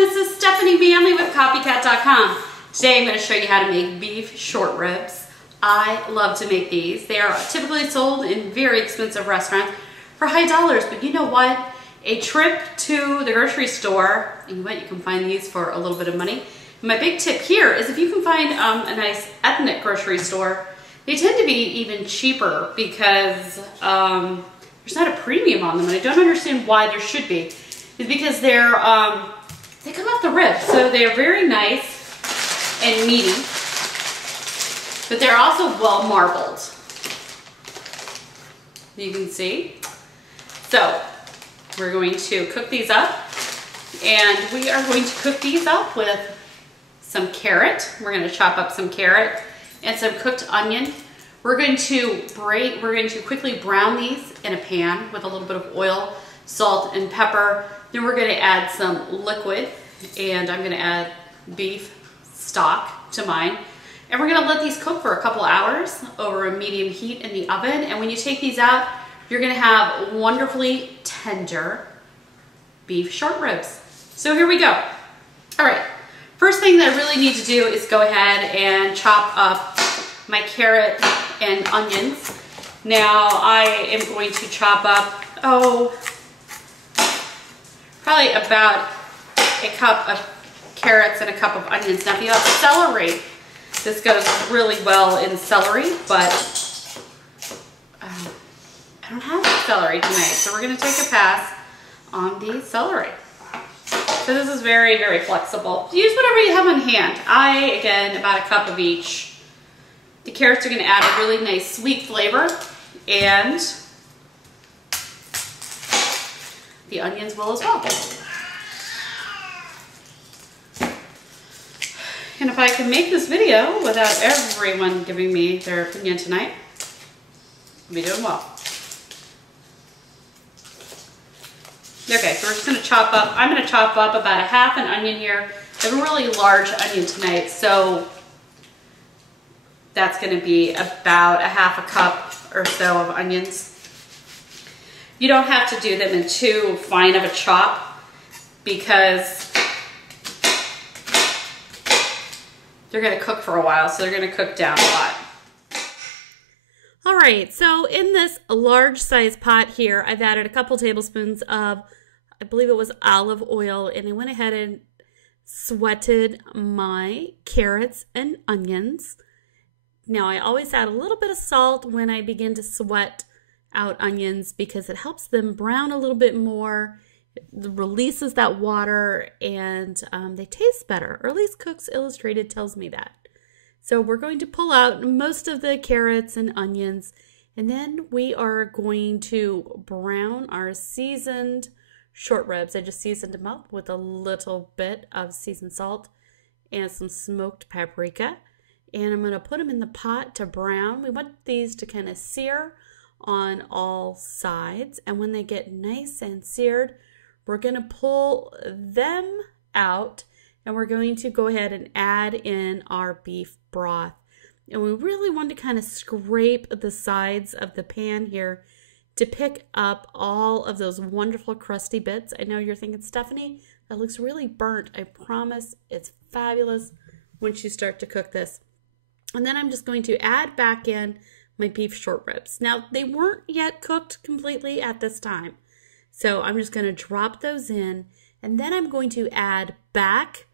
this is Stephanie Manley with Copycat.com. Today I'm going to show you how to make beef short ribs. I love to make these. They are typically sold in very expensive restaurants for high dollars, but you know what? A trip to the grocery store, and you can find these for a little bit of money. My big tip here is if you can find a nice ethnic grocery store, they tend to be even cheaper because there's not a premium on them, and I don't understand why there should be. It's because they come off the rib, so they are very nice and meaty, but they're also well marbled. You can see. So we're going to cook these up, and we are going to cook these up with some carrot. We're going to chop up some carrot and some cooked onion. We're going to quickly brown these in a pan with a little bit of oil, salt, and pepper. Then we're going to add some liquid, and I'm going to add beef stock to mine. And we're going to let these cook for a couple hours over a medium heat in the oven. And when you take these out, you're going to have wonderfully tender beef short ribs. So here we go. All right, first thing that I really need to do is go ahead and chop up my carrot and onions. Now I am going to chop up, probably about a cup of carrots and a cup of onions. Now if you have celery, this goes really well in celery, but I don't have celery tonight, so we're going to take a pass on the celery. So this is very, very flexible. Use whatever you have on hand. Again, about a cup of each. The carrots are going to add a really nice sweet flavor, and the onions will as well. And if I can make this video without everyone giving me their opinion tonight, I'll be doing well. Okay, so we're just going to chop up. I'm going to chop up about a half an onion here. I have a really large onion tonight, so that's going to be about a half a cup or so of onions. You don't have to do them in too fine of a chop because they're going to cook for a while, so they're going to cook down a lot. All right, so in this large size pot here, I've added a couple tablespoons of, I believe it was olive oil, and I went ahead and sweated my carrots and onions. Now I always add a little bit of salt when I begin to sweat out onions because it helps them brown a little bit more. It releases that water, and they taste better, or at least Cooks Illustrated tells me that. So we're going to pull out most of the carrots and onions, and then we are going to brown our seasoned short ribs. I just seasoned them up with a little bit of seasoned salt and some smoked paprika. And I'm going to put them in the pot to brown. We want these to kind of sear on all sides. And when they get nice and seared, we're going to pull them out, and we're going to go ahead and add in our beef broth. And we really want to kind of scrape the sides of the pan here to pick up all of those wonderful crusty bits. I know you're thinking, Stephanie, that looks really burnt. I promise it's fabulous once you start to cook this. And then I'm just going to add back in my beef short ribs. Now, they weren't yet cooked completely at this time, so I'm just going to drop those in, and then I'm going to add back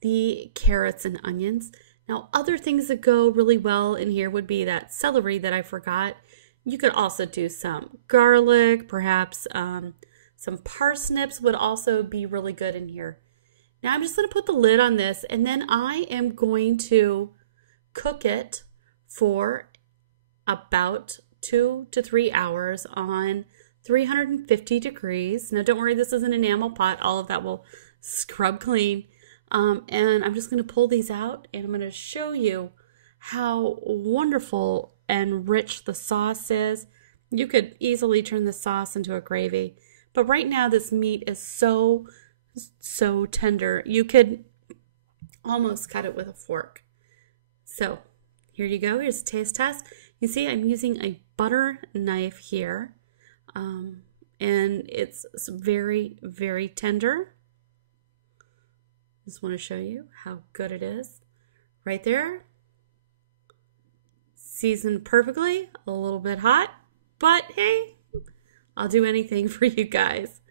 the carrots and onions. Now, other things that go really well in here would be that celery that I forgot. You could also do some garlic, perhaps some parsnips would also be really good in here. Now, I'm just going to put the lid on this, and then I am going to cook it for about 2 to 3 hours on 350 degrees. Now, don't worry, this is an enamel pot. All of that will scrub clean. And I'm just going to pull these out, and I'm going to show you how wonderful and rich the sauce is. You could easily turn the sauce into a gravy, but right now this meat is so tender. You could almost cut it with a fork. So here you go. Here's a taste test. You see I'm using a butter knife here, and it's very, very tender. Just want to show you how good it is. Right there. Seasoned perfectly, a little bit hot, but hey, I'll do anything for you guys.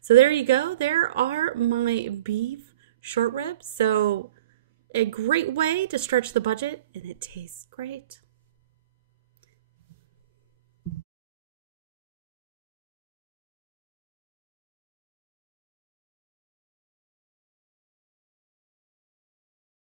So there you go. There are my beef short ribs. So a great way to stretch the budget, and it tastes great.